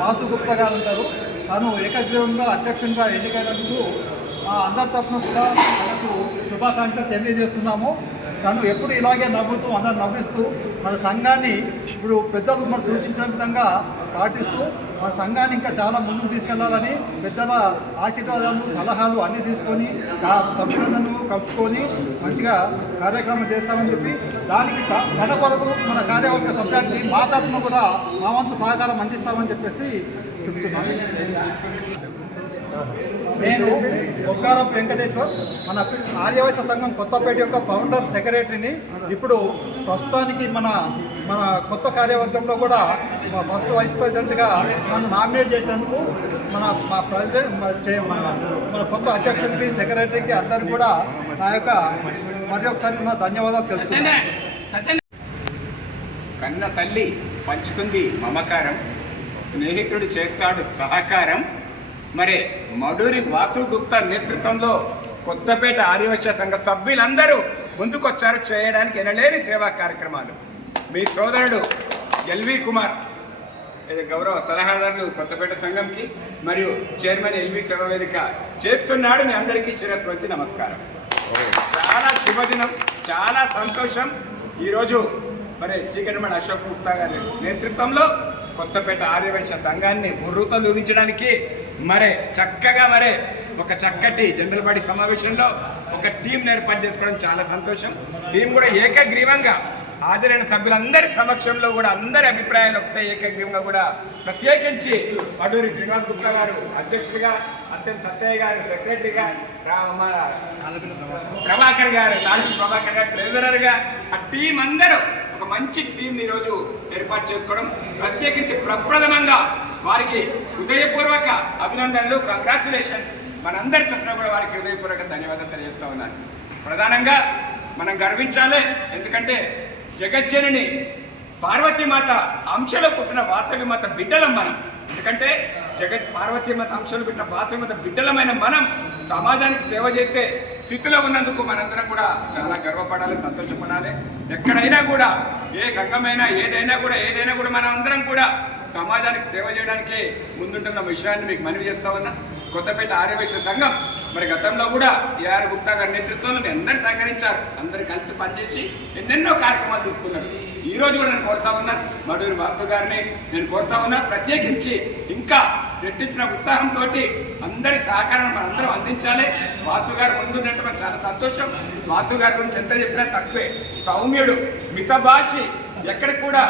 వాసు గుప్తా గారు ఉంటారు. తను ఏకగ్రీవంగా అధ్యక్షునిగా ఎన్నికైనందుకు మా అందరి తరఫున కూడా మనకు శుభాకాంక్షలు తెలియజేస్తున్నాము. తను ఎప్పుడు ఇలాగే నవ్వుతూ అందరు నవ్విస్తూ మన సంఘాన్ని ఇప్పుడు పెద్దలు మనం సూచించిన విధంగా పాటిస్తూ మన సంఘాన్ని ఇంకా చాలా ముందుకు తీసుకెళ్లాలని పెద్దల ఆశీర్వాదాలు సలహాలు అన్నీ తీసుకొని సభ్యులందరూ కలుపుకొని మంచిగా కార్యక్రమం చేస్తామని చెప్పి దానికి ఘన కొరకు మన కార్యవర్గ సభ్యానికి మా తరఫున కూడా మా వంతు సహకారం అందిస్తామని చెప్పేసి చెప్తున్నాను. నేను బొగ్గారపు వెంకటేశ్వర్, మన ఆర్యవైశ్య సంఘం కొత్తపేట యొక్క ఫౌండర్ సెక్రటరీని. ఇప్పుడు ప్రస్తుతానికి మన కొత్త కార్యవర్గంలో కూడా ఫస్ట్ వైస్ ప్రెసిడెంట్గా నన్ను నామినేట్ చేసినందుకు మన కొత్త అధ్యక్షుడికి, సెక్రటరీకి అందరికీ కూడా నా యొక్క మరి ఒకసారి నా ధన్యవాదాలు తెలుపుతున్నాను. కన్న తల్లి పంచుతుంది మమకారం, స్నేహితుడు చేస్తాడు సహకారం. మరి మడూరి వాసు గుప్తా నేతృత్వంలో కొత్తపేట ఆర్యవైశ్య సంఘ సభ్యులందరూ ముందుకొచ్చారు చేయడానికి ఎనలేని సేవా కార్యక్రమాలు. మీ సోదరుడు ఎల్వి కుమార్ గౌరవ సలహాదారులు కొత్తపేట సంఘంకి మరియు చైర్మన్ ఎల్వి సేవా వేదిక చేస్తున్నాడు. మీ అందరికీ శిరస్సు వచ్చి నమస్కారం. చాలా శుభదినం, చాలా సంతోషం. ఈరోజు మరి చీకటిమడ అశోక్ గుప్తా గారి నేతృత్వంలో కొత్తపేట ఆర్యవైశ్య సంఘాన్ని ఉర్రూతలూగించడానికి చక్కగా ఒక చక్కటి జనరల్ బాడీ సమావేశంలో ఒక టీంని ఏర్పాటు చేసుకోవడం చాలా సంతోషం. టీం కూడా ఏకగ్రీవంగా హాజరైన సభ్యులందరి సమక్షంలో కూడా అందరి అభిప్రాయాలు ఒకటే ఏకగ్రీవంగా కూడా ప్రత్యేకించి మడూరి శ్రీనివాస్ గుప్తా గారు అధ్యక్షుడిగా, అత్యంత సత్తయ్య గారు సెక్రటరీగా, ప్రభాకర్ గారు ట్రెజరర్గా ఆ టీం అందరూ ఒక మంచి టీంని ఈరోజు ఏర్పాటు చేసుకోవడం, ప్రత్యేకించి ప్రప్రథమంగా వారికి హృదయపూర్వక అభినందనలు, కంగ్రాచులేషన్స్. మనందరి తరఫున కూడా వారికి హృదయపూర్వక ధన్యవాదాలు తెలియజేస్తూ ఉన్నాను. ప్రధానంగా మనం గర్వించాలి, ఎందుకంటే జగజ్జనని పార్వతీమాత అంశలో పుట్టిన వాసవి మాత బిడ్డలం మనం. ఎందుకంటే పార్వతీమాత అంశలు పుట్టిన వాసవి మాత బిడ్డలమైన మనం సమాజానికి సేవ చేసే స్థితిలో ఉన్నందుకు మనందరం కూడా చాలా గర్వపడాలి, సంతోషపడాలి. ఎక్కడైనా కూడా ఏ సంఘమైనా ఏదైనా కూడా మనం అందరం కూడా సమాజానికి సేవ చేయడానికి ముందుంటున్న విషయాన్ని మీకు మనవి చేస్తా ఉన్నా. కొత్తపేట ఆర్యవైశ్య సంఘం గతంలో కూడా ఏఆర్ గుప్తా గారి నేతృత్వంలో మీ అందరూ సహకరించారు, అందరు కలిసి పనిచేసి ఎన్నెన్నో కార్యక్రమాలు తీసుకున్నారు. ఈరోజు కూడా నేను కోరుతా ఉన్నా మడూరి వాసు గారిని నేను కోరుతా ఉన్నా, ప్రత్యేకించి ఇంకా రెట్టించిన ఉత్సాహంతో అందరి సహకారం మనందరం అందించాలి. వాసు గారు ముందున్నట్టు మనకు చాలా సంతోషం. వాసు గారి గురించి ఎంత చెప్పినా తక్కువే. సౌమ్యుడు, మితభాషి, ఎక్కడికి కూడా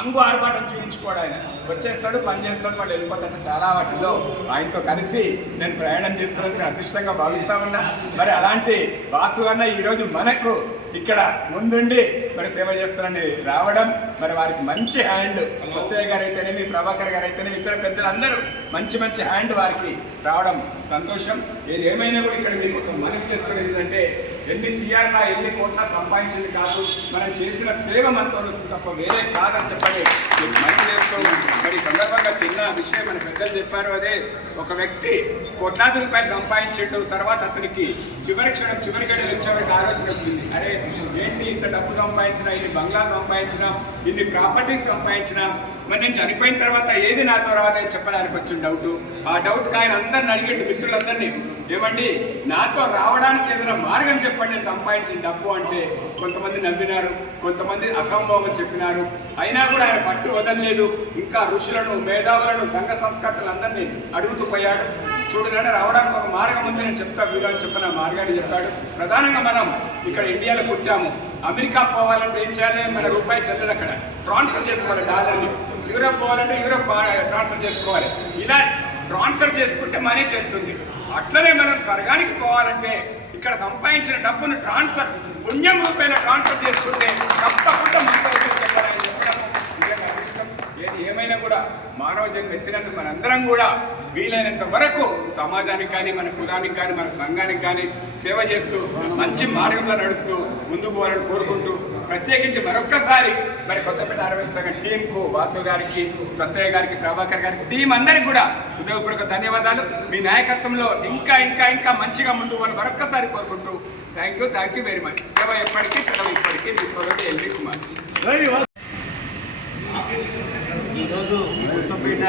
అంగు ఆర్భాటం చూపించుకోడు. ఆయన వచ్చేస్తాడు, పని చేస్తాడు, మళ్ళీ వెళ్ళిపోతాడు. చాలా వాటిల్లో ఆయనతో కలిసి నేను ప్రయాణం చేస్తున్నందుకు అదృష్టంగా భావిస్తా ఉన్నా. మరి అలాంటి వాసు అన్న ఈరోజు మనకు ఇక్కడ ముందుండి మరి సేవ చేస్తారని రావడం, మరి వారికి మంచి హ్యాండ్ సత్తయ్య గారు అయితేనేమి, ప్రభాకర్ గారు అయితేనేమి, ఇతర పెద్దలందరూ మంచి మంచి హ్యాండ్ వారికి రావడం సంతోషం. ఏది ఏమైనా కూడా ఇక్కడ మీకు ఒక మనవి చేస్తున్నది ఏంటంటే, ఎన్ని సీఆర్లా ఎన్ని కోట్ల సంపాదించింది కాదు, మనం చేసిన సేవ మనతో వస్తుంది తప్ప వేరే కాదని చెప్పండి మీకు మనవి చేస్తూ. మరి సందర్భంగా చిన్న విషయం మన పెద్దలు చెప్పారు. అదే ఒక వ్యక్తి కోట్లాది రూపాయలు సంపాదించిండు, తర్వాత అతనికి చివరి క్షణం చివరి గడియలు వచ్చేవాడికి ఆలోచన వచ్చింది, అరే ఏంటి ఇంత డబ్బు సంపాదించినా, ఇన్ని బంగ్లాలు సంపాదించినా, ఇన్ని ప్రాపర్టీస్ సంపాదించినా, మరి నేను చనిపోయిన తర్వాత ఏది నాతో రాదని చెప్పడానికి వచ్చిన డౌట్. ఆ డౌట్కి ఆయన అందరిని అడిగిండు, మిత్రులందరినీ, ఏమండి నాతో రావడానికి ఏదైనా మార్గం చెప్పండి నేను సంపాదించిన డబ్బు అంటే. కొంతమంది నవ్వినారు, కొంతమంది అసంభవం చెప్పినారు. అయినా కూడా ఆయన పట్టు వదలలేదు. ఇంకా ఋషులను, మేధావులను, సంఘ సంస్కర్తలందరినీ అడుగుతూ పోయాడు. చూడగానే రావడానికి ఒక మార్గం ఉంది, నేను చెప్తా వీరని చెప్పిన మార్గాన్ని చెప్పాడు. ప్రధానంగా మనం ఇక్కడ ఇండియాలో పుట్టాము, అమెరికా పోవాలంటే ఏం చేయాలి, మన రూపాయి చెల్లదు, అక్కడ ట్రాన్స్ఫర్ చేసుకోవాలి డాలర్ని. యూరోప్ పోవాలంటే యూరోప్ ట్రాన్స్ఫర్ చేసుకోవాలి. ఇలా ట్రాన్స్ఫర్ చేసుకుంటే మనీ చెల్లుతుంది. అట్లనే మనం స్వర్గానికి పోవాలంటే ఇక్కడ సంపాదించిన డబ్బును ట్రాన్స్ఫర్ పుణ్యం రూపాయల ట్రాన్స్ఫర్ చేసుకుంటే తప్పకుండా ఏది ఏమైనా కూడా మానవ జన్మ ఎత్తినందుకు మనందరం కూడా వీలైనంత వరకు సమాజానికి కానీ, మన కులానికి కానీ, మన సంఘానికి కానీ సేవ చేస్తూ మంచి మార్గంలో నడుస్తూ ముందుకు పోవాలని కోరుకుంటూ, ప్రత్యేకించి మరొక్కసారి మరి కొత్తపేట ఆర్యవైశ్య సంఘం టీంకు, వాసు గారికి, సత్తయ్య గారికి, ప్రభాకర్ గారికి, టీం అందరికి కూడా హృదయపూర్వక ధన్యవాదాలు. మీ నాయకత్వంలో ఇంకా ఇంకా ఇంకా మంచిగా ముందుకు పోవాలని మరొక్కసారి కోరుకుంటూ థ్యాంక్ యూ వెరీ మచ్. సేవ ఎప్పటికీ, సెలవు ఇప్పటికీ. మీ ఎల్వి కుమార్. ఈరోజు కొత్తపేట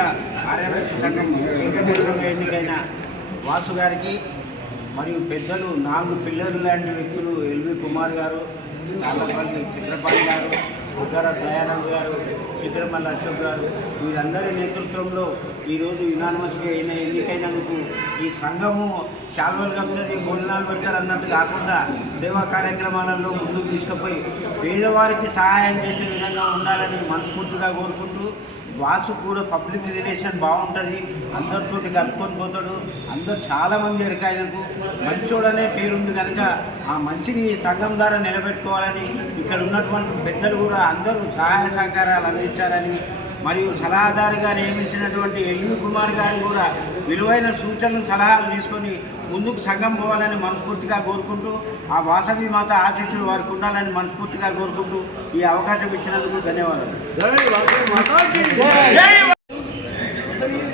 ఆర్యవైశ్య సంఘం ఏకగ్రీవంగా ఎన్నికైన వాసు గారికి మరియు పెద్దలు 4 పిల్లలు లాంటి వ్యక్తులు ఎల్వి కుమార్ గారు, తాళ్ళపల్లి చిత్రపాణి గారు, బుగ్గర దయానంద్ గారు, చిత్రమల్ల అశోక్ గారు, వీరందరి నేతృత్వంలో ఈరోజు యునానిమస్గా ఎన్నికైనందుకు ఈ సంఘము శాల్వలు కప్పుతుంది, భోజనాలు పెడతారు అన్నట్టు కాకుండా సేవా కార్యక్రమాలలో ముందుకు తీసుకుపోయి పేదవారికి సహాయం చేసే విధంగా ఉండాలని మనస్ఫూర్తిగా కోరుకుంటూ, వాసు కూడా పబ్లిక్ రిలేషన్ బాగుంటుంది, అందరితోటి కలుపుకొని పోతాడు. అందరు చాలామంది ఎరకాయనకు మంచోడనే పేరుంది కనుక ఆ మంచిని ఈ సంఘం ద్వారా నిలబెట్టుకోవాలని ఇక్కడ ఉన్నటువంటి పెద్దలు కూడా అందరూ సహాయ సహకారాలు అందించాలని, మరియు సలహాదారుగా నియమించినటువంటి ఎల్వి కుమార్ గారు కూడా విలువైన సూచనలు సలహాలు తీసుకొని ముందుకు సంఘం పోవాలని మనస్ఫూర్తిగా కోరుకుంటూ, ఆ వాసవి మాత ఆశీస్సులు వారికి ఉండాలని మనస్ఫూర్తిగా కోరుకుంటూ ఈ అవకాశం ఇచ్చినందుకు ధన్యవాదాలు.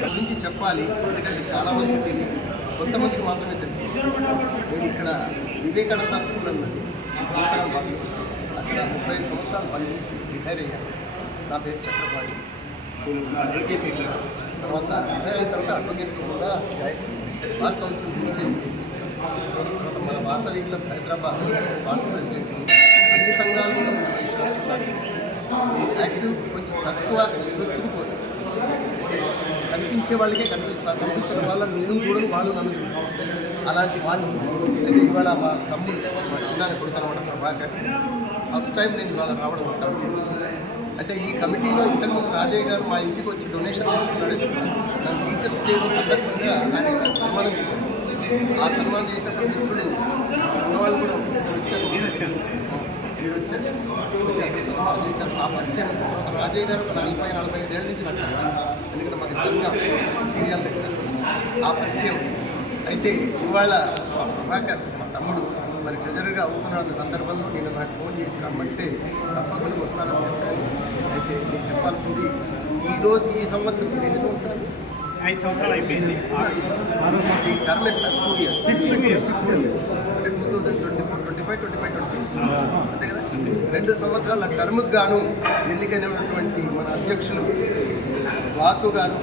గురించి చెప్పాలి, ఎందుకంటే చాలామందికి తెలియదు, కొంతమందికి మాత్రమే తెలుసు. నేను ఇక్కడ వివేకానంద స్కూల్ అన్నది అక్కడ 35 సంవత్సరాలు పనిచేసి రిటైర్ అయ్యాను. నా పేరు చక్రపాణి. నేను అడ్వకేట్. తర్వాత రిటైర్ అయిన తర్వాత అడ్వకేట్ కూడా బార్ కౌన్సిల్ రిజిస్ట్రేషన్ చేయించుకున్నాను. తర్వాత మన Vasavi club Hyderabad past president. అన్ని సంఘాలలో యాక్టివ్ కొంచెం తక్కువ చొచ్చుకుపోతారు. కనిపించే వాళ్ళకే కనిపిస్తారు, కనిపించిన వాళ్ళని నేను చూడని వాళ్ళు నన్ను చూడను. అలాంటి వాడిని అయితే ఇవాళ మా తమ్ముడు, మా చిన్నాన్ని కొడుకు అనమాట ప్రభాకర్, ఫస్ట్ టైం నేను ఇవాళ రావడం తమ్ముడు. అంటే ఈ కమిటీలో ఇంతకుముందు రాజయ్య గారు మా ఇంటికి వచ్చి డొనేషన్ తెచ్చుకున్నాడే చెప్పాను. నా టీచర్స్ డే సందర్భంగా ఆయన నాకు సన్మానం చేశాను. ఆ సన్మానం చేసినప్పుడు మిత్రులు ఉన్నవాళ్ళు కూడా వచ్చారు, మీరు వచ్చారు, సన్మానం చేశారు. ఆ పరిచయం తర్వాత రాజయ్య గారు ఒక 40-45 ఏళ్ళ నుంచి నాకు ఎందుకంటే మాకు జంగా సీరియల్ దగ్గర ఆ పరిచయం ఉంది. అయితే ఇవాళ మా ప్రభాకర్ మా తమ్ముడు మరి ట్రెజరర్గా అవుతున్న సందర్భంలో నేను నాకు ఫోన్ చేసి రమ్మంటే తప్పకుండా వస్తానని చెప్పాను. అయితే నేను చెప్పాల్సింది ఈరోజు ఈ సంవత్సరం ఎన్ని సంవత్సరాలు 5 సంవత్సరాలు అయిపోయింది. ఈ టర్మ్ ఎంత 2 years 6 years అంటే 2024, 25, 26 అంతే కదా. 2 సంవత్సరాల టర్మ్కి గాను ఎన్నికైనటువంటి మన అధ్యక్షులు వాసు గారు,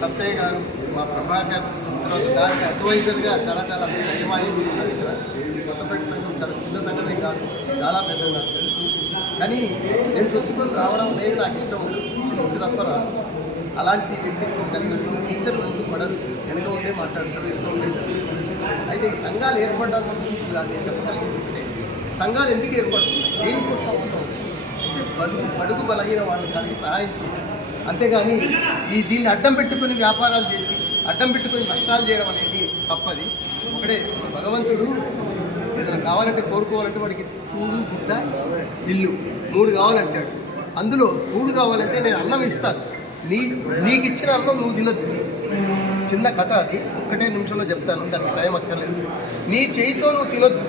సత్తయ్య గారు, మా ప్రభాకర్, తర్వాత దానికి అడ్వైజర్గా చాలా దయమాయి మీరు ఉన్నారు ఇక్కడ. కొత్తపేట సంఘం చాలా చిన్న సంఘమే కాదు, చాలా పెద్దది నాకు తెలుసు. కానీ నేను చొచ్చుకొని రావడం అనేది నాకు ఇష్టం ఉండదు, తెలిస్తే తప్ప అలాంటి వ్యక్తిత్వం కలిగిన టీచర్లు ముందు పడరు, వెనక ఉండే మాట్లాడతారు, ఎంత ఉండే. అయితే ఈ సంఘాలు ఏర్పడడానికి నేను చెప్పగలిగింది ఒకటే, సంఘాలు ఎందుకు ఏర్పడుతున్నాయి, దేనికోసం అవసరం వచ్చింది. అంటే బడుగు బలహీన వాళ్ళకి సహాయం చేయాలి. అంతేగాని దీన్ని అడ్డం పెట్టుకుని వ్యాపారాలు చేసి అడ్డం పెట్టుకుని నష్టాలు చేయడం అనేది తప్పది. ఒకటే భగవంతుడు ఏదైనా కావాలంటే కోరుకోవాలంటే వాడికి కూడు గుడ్డ ఇల్లు 3 కావాలంటాడు. అందులో 3 కావాలంటే నేను అన్నం ఇస్తాను, నీకు ఇచ్చిన అన్నం నువ్వు తినొద్దు. చిన్న కథ అది, ఒకటే నిమిషంలో చెప్తాను, దానికి టైం అక్కర్లేదు. నీ చేయితో నువ్వు తినొద్దు,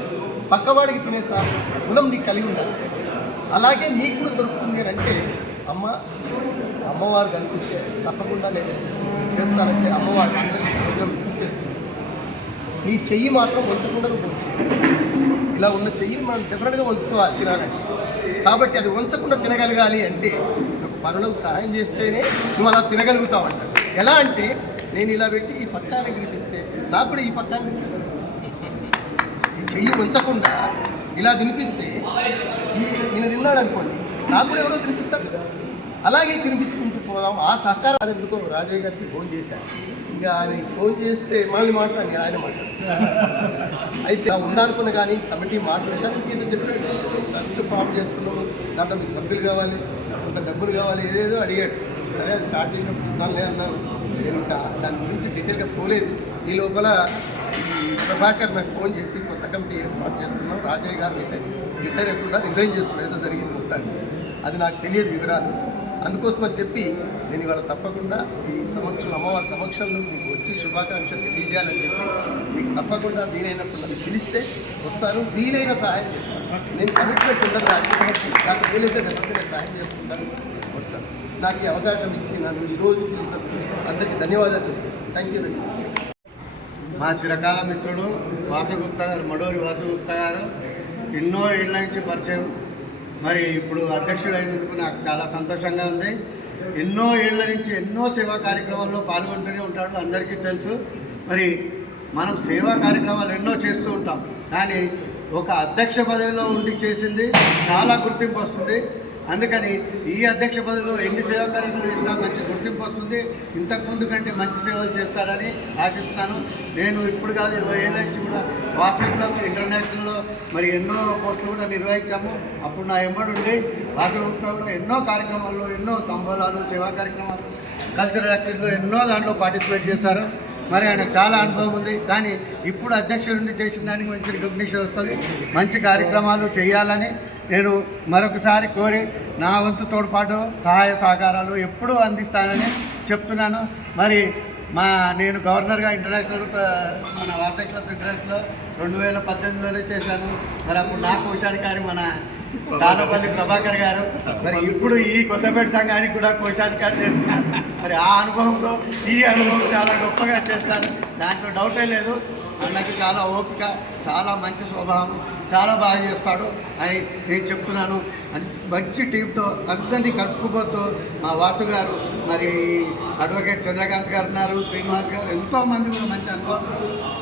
పక్కవాడికి తినేసా గుణం నీకు కలిగి ఉండాలి. అలాగే నీకు కూడా దొరుకుతుంది అని అంటే అమ్మవారు కనిపిస్తే తప్పకుండా నేను చేస్తానంటే అమ్మవారు అందరికీ భోజనం ఇచ్చేస్తుంది. నీ చెయ్యి మాత్రం వంచకుండా నువ్వు చేయాలి. ఇలా ఉన్న చెయ్యిని మనం డెఫినెట్గా వంచుకోవాలి తినాలంటే. కాబట్టి అది వంచకుండా తినగలగాలి అంటే పరులకు సహాయం చేస్తేనే నువ్వు అలా తినగలుగుతావు అంట. ఎలా అంటే నేను ఇలా పెట్టి ఈ పక్కాన్ని తినిపిస్తే నాకు కూడా ఈ పక్కాన్ని తినిపిస్తాను. ఈ చెయ్యి వంచకుండా ఇలా తినిపిస్తే ఈయన తిన్నాడు అనుకోండి, నాకు కూడా ఎవరో తినిపిస్తారు కదా. అలాగే తినిపించుకుంటూ పోదాం. ఆ సహకారం ఎందుకో రాజయ్య గారికి ఫోన్ చేశాను. ఇంకా ఆయన ఫోన్ చేస్తే మళ్ళీ మాట్లాడి ఆయన మాట్లాడారు. అయితే ఉండాలనుకున్న కానీ కమిటీ మాట్లాడు కానీ ఇంకేదో చెప్పాడు, ట్రస్ట్ ఫామ్ చేస్తున్నాము, దాంట్లో మీకు సభ్యులు కావాలి, కొంత డబ్బులు కావాలి, ఏదేదో అడిగాడు. సరే అది స్టార్ట్ చేసినప్పుడు చూద్దాంలే అన్నాను. నేను ఇంకా దాని గురించి డీటెయిల్గా పోలేదు. ఈ లోపల ప్రభాకర్ నాకు ఫోన్ చేసి కొత్త కమిటీ ఏర్పాటు చేస్తున్నాం, రాజయ్య గారు రిటైర్ అవుతుందా రిజైన్ చేస్తున్నా, ఏదో జరిగింది మొత్తానికి. అది నాకు తెలియదు వివరాలు. అందుకోసం అని చెప్పి నేను ఇవాళ తప్పకుండా ఈ అమ్మవారి సమక్షంలో మీకు వచ్చి శుభాకాంక్షలు తెలియజేయాలని చెప్పి మీకు తప్పకుండా వీలైనప్పుడు నన్ను పిలిస్తే వస్తాను, వీలైన సహాయం చేస్తాను. నేను కమిట్మెంట్ ఉండదు, నాకు వీలైతే డెఫినెట్గా సహాయం చేసుకుంటాను, వస్తాను. నాకు ఈ అవకాశం ఇచ్చి నన్ను ఈరోజు పిలిచినందుకు అందరికీ ధన్యవాదాలు తెలియజేస్తాను. Thank you very much. మా చిరకాల మిత్రుడు వాసుగుప్తా గారు, మడోరి వాసుగుప్తా గారు ఎన్నో ఏళ్ళ నుంచి పరిచయం. మరి ఇప్పుడు అధ్యక్షుడు అయినందుకు నాకు చాలా సంతోషంగా ఉంది. ఎన్నో ఏళ్ళ నుంచి ఎన్నో సేవా కార్యక్రమాల్లో పాల్గొంటూనే ఉంటాడు, అందరికీ తెలుసు. మరి మనం సేవా కార్యక్రమాలు ఎన్నో చేస్తూ ఉంటాం, కానీ ఒక అధ్యక్ష పదవిలో ఉండి చేసింది చాలా గుర్తింపు వస్తుంది. అందుకని ఈ అధ్యక్ష పదవిలో ఎన్ని సేవా కార్యక్రమాలు చేసినా మంచి గుర్తింపు వస్తుంది. ఇంతకుముందు కంటే మంచి సేవలు చేస్తాడని ఆశిస్తున్నాను. నేను ఇప్పుడు కాదు 20 ఏళ్ళ నుంచి కూడా వాసవి క్లబ్స్ ఇంటర్నేషనల్లో మరి ఎన్నో పోస్టులు కూడా నిర్వహించాము. అప్పుడు నా ఎంబడి ఉండి వాసవి క్లబ్లో ఎన్నో కార్యక్రమాల్లో, ఎన్నో తంబోలాలు, సేవా కార్యక్రమాలు, కల్చరల్ యాక్టివిటీలో ఎన్నో దాంట్లో పార్టిసిపేట్ చేశారు. మరి ఆయనకు చాలా అనుభవం ఉంది. కానీ ఇప్పుడు అధ్యక్షుడి చేసిన దానికి మంచి రికగ్నిషన్ వస్తుంది. మంచి కార్యక్రమాలు చేయాలని నేను మరొకసారి కోరి నా వంతు తోడ్పాటు సహాయ సహకారాలు ఎప్పుడూ అందిస్తానని చెప్తున్నాను. మరి నేను గవర్నర్గా ఇంటర్నేషనల్ మన వాసవి క్లబ్స్ ఇంటర్నేషనల్లో 2018లోనే చేశాను. మరి అప్పుడు నా కోశాధికారి మన దానపల్లి ప్రభాకర్ గారు, మరి ఇప్పుడు ఈ కొత్తపేట సంఘానికి కూడా కోశాధికారి చేస్తున్నారు. మరి ఆ అనుభవంతో ఈ అనుభవం చాలా గొప్పగా చేస్తాను, దాంట్లో డౌటే లేదు. అన్నకి చాలా ఓపిక, చాలా మంచి స్వభావం, చాలా బాగా చేస్తాడు అని నేను చెప్తున్నాను. అని మంచి టీంతో అందరినీ కలుపుకుపోతూ మా వాసు గారు, మరి అడ్వకేట్ చంద్రకాంత్ గారు ఉన్నారు, శ్రీనివాస్ గారు, ఎంతోమంది కూడా మంచి అనుభవం,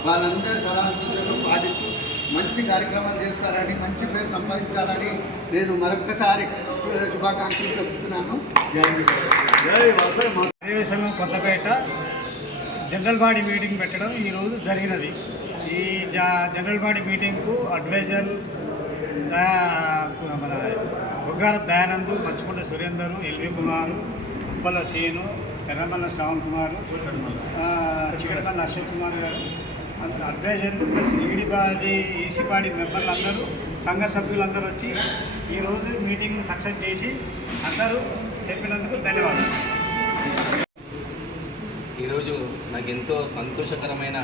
వాళ్ళందరి సలహా సూచనలు పాటిస్తూ మంచి కార్యక్రమాలు చేస్తారని, మంచి పేరు సంపాదించాలని నేను మరొక్కసారి శుభాకాంక్షలు చెప్తున్నాను. వాసవి సంఘం కొత్తపేట జనరల్ బాడీ మీటింగ్ పెట్టడం ఈరోజు జరిగినది. ఈ జనరల్ బాడీ మీటింగ్కు అడ్వైజర్ మన బుగ్గార దయానంద్, మంచుకొండ సురేందర్, ఎల్వి కుమారు, ఉప్పల సీను, ఎర్రమల్ల శ్రావణ్ కుమారు, చికడమల్ల అశోక్ కుమార్ గారు, అడ్వైజర్ ప్లస్ ఈసీ బాడీ మెంబర్లు అందరూ, సంఘ సభ్యులందరూ వచ్చి ఈరోజు మీటింగ్ని సక్సెస్ చేసి అందరూ చెప్పినందుకు ధన్యవాదాలు. ఈరోజు నాకు ఎంతో సంతోషకరమైన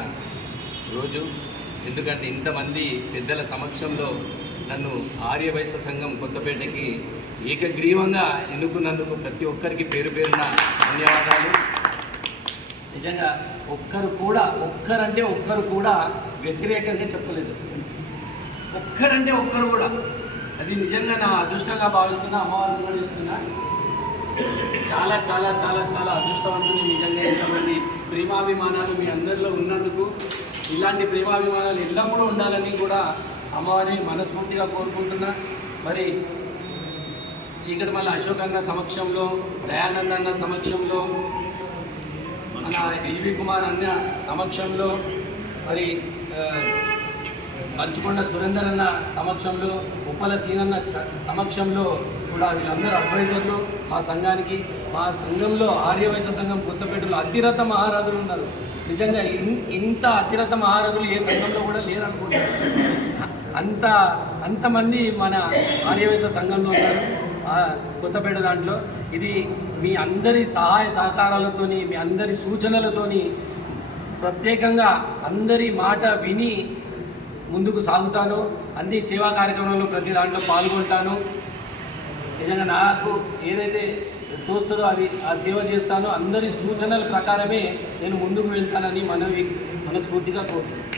రోజు. ఎందుకంటే ఇంతమంది పెద్దల సమక్షంలో నన్ను ఆర్యవైశ్య సంఘం కొత్తపేటకి ఏకగ్రీవంగా ఎన్నుకున్నందుకు ప్రతి ఒక్కరికి పేరు పేరున ధన్యవాదాలు. నిజంగా ఒక్కరు కూడా వ్యతిరేకంగా చెప్పలేదు. ఒక్కరు కూడా, అది నిజంగా నా అదృష్టంగా భావిస్తున్నా. అమ్మవారిని కూడా చెప్తున్నా, చాలా చాలా చాలా చాలా అదృష్టవంతుని. నిజంగా ఇంతమంది ప్రేమాభిమానాలు మీ అందరిలో ఉన్నందుకు, ఇలాంటి ప్రేమాభిమానాలు ఎల్లప్పుడూ ఉండాలని కూడా అమ్మవారిని మనస్ఫూర్తిగా కోరుకుంటున్నా. మరి చీకటిమల్ల అశోక్ అన్న సమక్షంలో, దయానంద్ అన్న సమక్షంలో, మన ఎల్వి కుమార్ అన్న సమక్షంలో, మరి మంచుకొండ సురేందర్ అన్న సమక్షంలో, ఉప్పల సీనన్న సమక్షంలో కూడా వీళ్ళందరూ అడ్వైజర్లు మా సంఘానికి. మా సంఘంలో ఆర్యవైశ్య సంఘం కొత్తపేటలో అతిరథ మహారథులు ఉన్నారు. నిజంగా ఇంత అతిరథ మహారథులు ఏ సంఘంలో కూడా లేరు అనుకుంటారు. అంతమంది మన ఆర్యవైశ్య సంఘంలో ఉన్నారు కొత్తపేట దాంట్లో. ఇది మీ అందరి సహాయ సహకారాలతోని, మీ అందరి సూచనలతోని, ప్రత్యేకంగా అందరి మాట విని ముందుకు సాగుతాను. అన్ని సేవా కార్యక్రమాల్లో ప్రతి దాంట్లో పాల్గొంటాను. నిజంగా నాకు ఏదైతే తోస్తుందో అది ఆ సేవ చేస్తాను. అందరి సూచనల ప్రకారమే నేను ముందుకు వెళ్తానని మనస్ఫూర్తిగా కోరుతున్నాను.